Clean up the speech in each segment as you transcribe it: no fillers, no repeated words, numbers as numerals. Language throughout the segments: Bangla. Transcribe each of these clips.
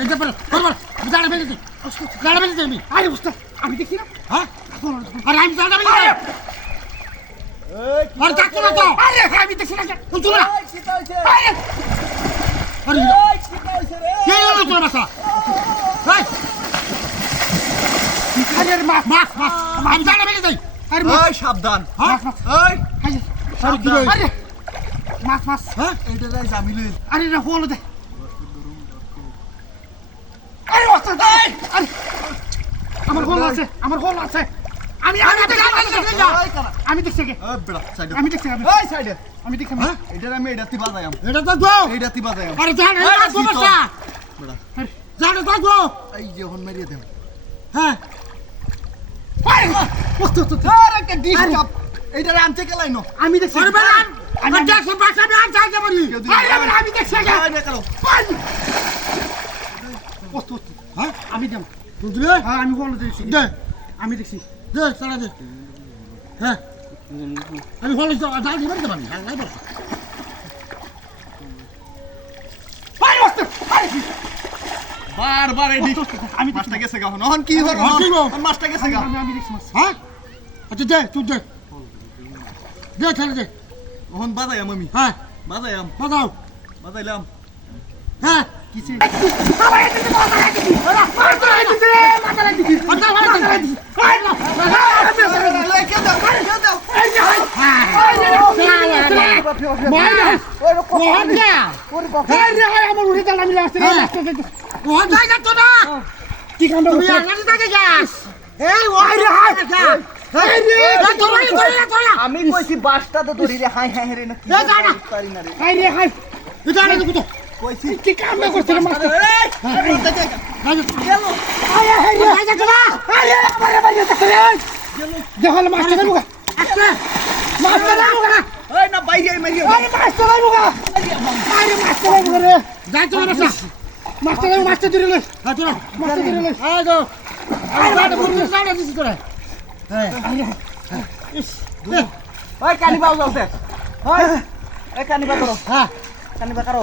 এটা পরে বল জানা বেরিয়ে জানা বেরিয়ে আমি আরে উস্তাদ আমি দেখছি না হ্যাঁ আরে আমি জানা বেরিয়ে আরে ডাক্তার না তো আরে আমি দেখছি না তুই না আরে আরে কে এলো তোর বাসা এই আরে মাছ মাছ মাছ আমি জানা বেরিয়ে যাই আরে এই সাবধান হ্যাঁ এই আরে সাবধান আরে মাছ মাছ হ্যাঁ এইটা যাই জামিলে আরে না হলো দে আরে উস্তাদ আরে আমার হল আছে আমি আমি দেখছি কে এই বেড়া সাইডে আমি দেখছি এই সাইডে আমি দেখছি হ্যাঁ এইটা আমি এটাতে বাজাইম এটা তো গো এইটাতে বাজাইম আরে জানা এই না কি তো? সমস্যা বেড়া জানা তো গো এই যখন মেরিয়ে দেব হ্যাঁ আরে উস্তাদ আরে কে ডিস্টার্ব এইটা আনতে কে লাইনো আমি দেখছি আরে বেলান আমি দেখছি বাসা আমি আর যাইতে পারি আরে আমি দেখছি কে এই দেখো উস্তাদ হ্যাঁ আমি দেব তুই দে হ্যাঁ আমি হল দেখছি দে আমি দেখছি দে সারা দে হ্যাঁ আমি হলে তো যাই দিবেন তো আমি নাই বল আরে উস্তাদ আরে বারবার এই আমি মাছটা গেছে গা হন কি হল হন কি গো? মাছটা গেছে গা আমি দেখছি মাছ হ্যাঁ আচ্ছা দে তুই দে দে চলে দে হন বাজাইম আমি হ্যাঁ বাজাইম বাজাও বাজাইলাম হ্যাঁ কিছে কে দাও আমার উড়ে চাল আমি আসতে ওহন জায়গা তো না কি কামটা তুমি করছিস আনাতে থাকে যাস এই ওই রে হাই তোরা আমি কইছি বাসটাতে ধরি রে হাই হাই রে না কি এই জানা। পারি না রে হাই রে হাই এটা আরে তো কইছি কি কামটা করছিস মাছ এই গেল আরে হাই রে জায়গা তো না আরে আমারে বাইরে দেখতে রে দেখালে মাছটা দেবো আচ্ছা মাছটা দেবো এই না বাইরে মারিও আরে মাছটা দেবো আরে মাছটা দেবো রে যাই তো বাসা মাছটা দেবো মাছটা ধরে লে হ্যাঁ তোরা মাছটা ধরে লে এই গো আরে বাড়ি বুঝছিস না দিছিস তোরা হ্যাঁ ওই কানি বাউ যাওতে ওই এই কানি বা করো হ্যাঁ কানি বা করো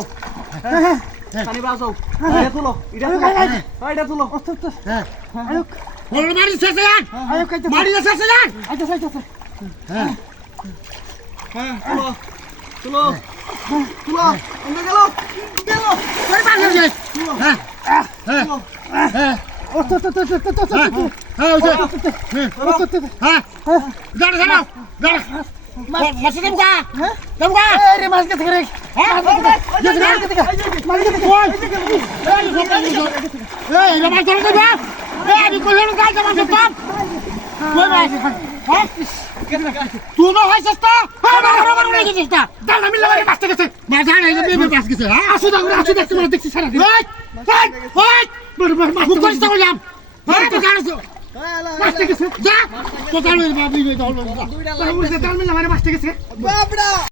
কানি বাউ যাও এটা তুলো এটা তুলো হ্যাঁ বল মারি শেষে যান আরে কইতে মারি শেষে যান আচ্ছা আচ্ছা হ্যাঁ হ্যাঁ তুলো তুলো তুলো অন্য গেল গেল কই মারি যাই হ্যাঁ হ্যাঁ হ্যাঁ ও তো তো তো তো তো হ্যাঁ হ্যাঁ ওই হ্যাঁ দাঁড়া দাঁড়া দাঁড়া মাসে দেবো কা দেবো কা আরে মাছ কে থেকে রে হ্যাঁ মাছ কে থেকে মাছ কে থেকে এই এটা মাছ ধরে দেবা এই আমি কইলো গাই জামা দেব কই মাছ হ্যাঁ তুই না হয় সস্তা হ্যাঁ বড় বড় নিয়ে গেছিস তা দাঁড়া মিলে মারে মাছ গেছে না জানা এই যে মাছ গেছে হ্যাঁ আসু দেখতে মানে দেখছি সারা দিন ওই ওই বড় বড় মাছ মুখ করিস তো বললাম হ্যাঁ তো জানিস মাছ গেছে যা তো জানিস বাবু এই তো হলো বড় বড় দাঁড়া মিলে মারে মাছ গেছে বাবড়া